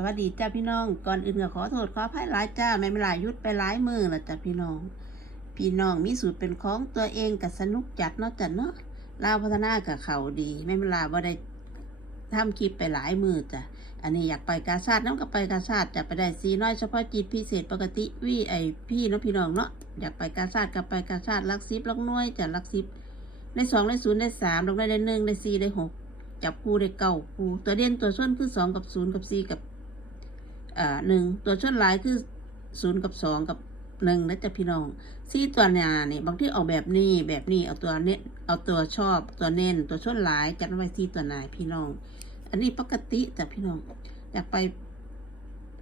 สวัสดีจ้าพี่น้อง ก่อนอื่นก็ขอโทษขออภัยหลายจ้าไม่เป็นไรยุดไปหลายมือละจ้าพี่น้อง พี่น้องมีสูตรเป็นของตัวเองกับสนุกจัดเนาะจ้ะเนาะลาวพัฒนากับเขาดี ไม่เป็นไรว่าได้ทำคลิปไปหลายมือจ้ะอันนี้อยากไปกาชาดน้ำกับไปกาชาดจะไปได้ซีน้อยเฉพาะจิตพิเศษปกติวีไอพี่เนาะพี่น้องเนาะอยากไปกาชาดกับไปกาชาดลักซิบลักน้อยจ้ะลักซิบได้สองได้ศูนย์ได้สามลงได้ได้หนึ่งได้สี่ได้หกจับคู่ได้เก้าคู่ตัวเด่นตัวส้นคือสองกับศูนย์กับสี่กับ อ่าหนึ่งตัวชนหลายคือศูนย์กับสองกับหนึ่งนะจ๊ะพี่น้องซี่ตัวหนาเนี่ยบางที่เอาแบบนี้แบบนี้เอาตัวเน้นเอาตัวชอบตัวเน้นตัวชนหลายจัดไว้ซี่ตัวหนายพี่น้อง อันนี้ปกติจ้ะพี่น้องอยากไป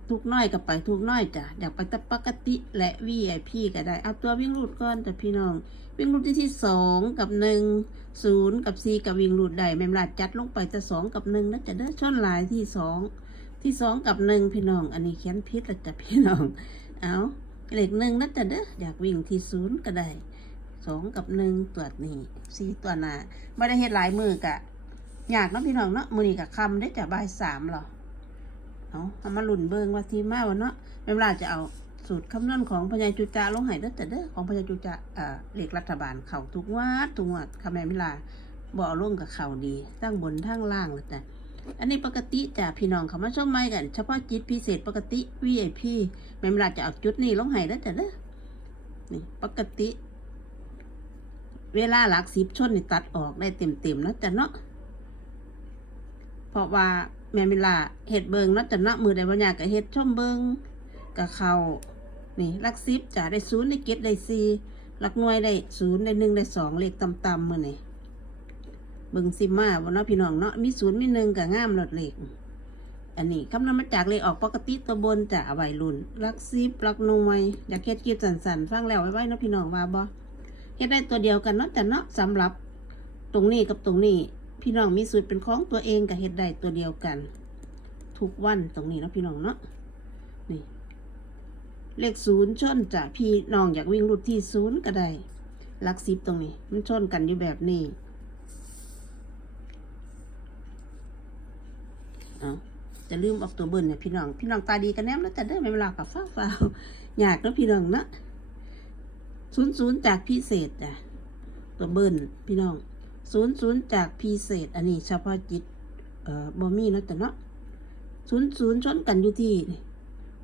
ทุกน้อยกับไปทุกน้อยจ้ะอยากไปแต่ปกติและวีไอพีก็ได้เอาตัววิ่งรูดก่อนจ้ะพี่น้อง วิ่งรูดที่ที่สองกับหนึ่งศูนย์กับสี่กับวิ่งรูดได้แม่มลาจัดลงไปจะสองกับหนึ่งนะจะเด้อชนหลายที่สอง ที่สองกับหนึ่งพี่น้อง อันนี้เขียนพิษละจ้ะพี่น้อง เอาเลขหนึ่งนะจ๊ะเด้ออยากวิ่งที่ศูนย์ก็ได้สองกับหนึ่งตัวนี้สี่ตัวหน้าไม่ได้เฮ็ดหลายมือกะอยากเนาะพี่น้องเนาะมือนี้กะคำได้อจ้ะบ่ายสามหรอเอาเอามาหลุนเบิงว่าทีมาวันเนาะเวลาจะเอาสูตรคำนวณของพญายจุจาลงใหายเด้อจ้ะเด้อของพญายจุจาเอ่อเลขรัฐบาลเข่าทุกวัดทุกวัดคำแม่เวลาบ่เอาลงกับเข่าดีตั้งบนทั้งล่างเลยจ้ะ อันนี้ปกติจ้ะพี่น้องเขามาชมไม่กัน เฉพาะจิตพิเศษปกติ VIP แม่เวลาจะเอาจุดนี้ลงให้แล้วจ้ะเด้อนี่ปกติ เวลาหลักสิบชนนี่ตัดออกได้เต็มเต็มนะจ้ะเนาะเพราะว่าแม่เวลาเห็ดเบิงนะจ้ะเนาะมือใดวันยากกับเห็ดชมเบิงกับเขานี่หลักสิบจ้ะได้ศูนย์ได้เก็ดได้สี่หลักหน่วยได้ศูนย์ได้หนึ่งได้สองเลขต่ำๆมือนี่ เบิ่งซิมาบ่เนาะพี่น้องเนาะมีศูนย์มีหนึ่งกับงามหลอดเหลขอันนี้คำนวณมาจากเลขออกปกติตัวบนจะเอาไว้รุ่นลักซิบลักหน่วยอยากเฮ็ดคลิปสั้นๆฟังแล้วไว้ไว้นาะพี่น้องว่าบ่เฮ็ดได้ตัวเดียวกันเนาะแต่เนาะสำหรับตรงนี้กับตรงนี้ พี่น้องมีสูตรเป็นของตัวเองกับเฮ็ดได้ตัวเดียวกัน ทุกวันตรงนี้เนาะพี่น้องเนาะนี่เลขศูนย์ชนจะพี่น้องอยากวิ่งรุดที่ศูนย์ก็ได้ลักซิบตรงนี้ มันชนกันอยู่แบบนี้ เอาจะลืมออกตัวเบิ้ลเนี่ยพี่น้อง พี่น้องตาดีกันแนมแล้วแต่เด้อไม่เวลากับฟ้าฟ้าอยากแล้วพี่น้องนะศูนย์ศูนย์จากพิเศษจ้ะตัวเบิ้ลพี่น้องศูนย์ศูนย์จากพิเศษ อันนี้เฉพาะจิตเอ่อบอมี่นะแต่เนาะศูนย์ศูนย์ชนกันอยู่ที่นี่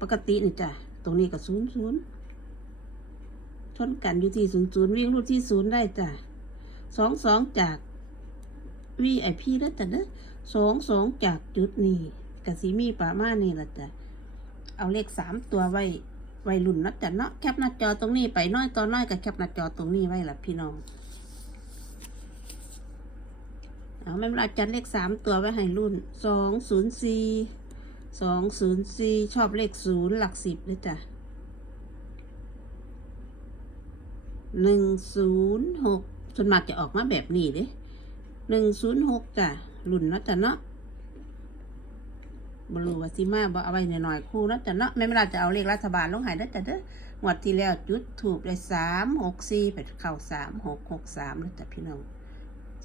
ปกตินี่จ้ะตรงนี้กับศูนย์ศูนย์ชนกันอยู่ที่ศูนย์ศูนย์วิ่งรูดที่ศูนย์ได้จ้ะสองสองจากวีไอพีแล้วแต่เด้อ สองสองจากจุดนี้กสีมีป่ามานี่ละจ้ะเอาเลขสามตัวไว้ไว้รุ่นนะจ้ะเนาะแคปหน้าจอตรงนี้ไปน้อยต่อน้อยกับแคปหน้าจอตรงนี้ไว้ละพี่น้องเอาไม่เวลาจัดเลขสามตัวไว้ให้รุ่นสองศูนย์สี่สองศูนย์สี่ชอบเลขศูนย์หลักสิบเลยจ้ะหนึ่งศูนย์หกส่วนมากจะออกมาแบบนี้เด้หนึ่งศูนย์หกจ้ะ รุ่นเนาะจ้ะเนาะบรูวาสิมาบ่เอาไว้หน่อยๆคู่เนาะจ้ะเนาะแม่เวลาจะเอาเลขรัฐบาลลงหายได้จ้ะเด้องวดที่แล้วจุดถูกได้สามหกสี่ไปเข้าสามหกหกสามแล้วจ้ะพี่น้อง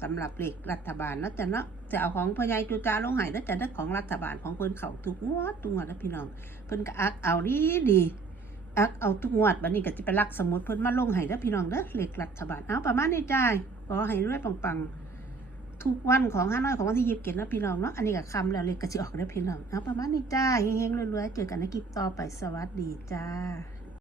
สำหรับเลขรัฐบาลนะจ้ะเนาะจะเอาของพญายจุจาลงหายได้อจ้ะเด้อของรัฐบาลของเพิ่นเขาทุกงวดทุกงวดนะพี่น้องเพิ่นก็อักเอาดีดีอักเอาทุกงวดบัดนี้ก็จะไปรักสมุดเพิ่นมาลงห้เด้อพี่น้องเด้อเลขรัฐบาลเอาประมาณนี้จ้าขอให้รวยปังๆ ทุกวันของห้าน้อยของวันที่ยิบเก็ดนะพี่น้องเนาะอันนี้กับคำแล้วเลยกระจิออกแล้วพี่น้องเอาประมาณนี้จ้าเฮงๆรวยๆเจอกันในคลิปต่อไปสวัสดีจ้า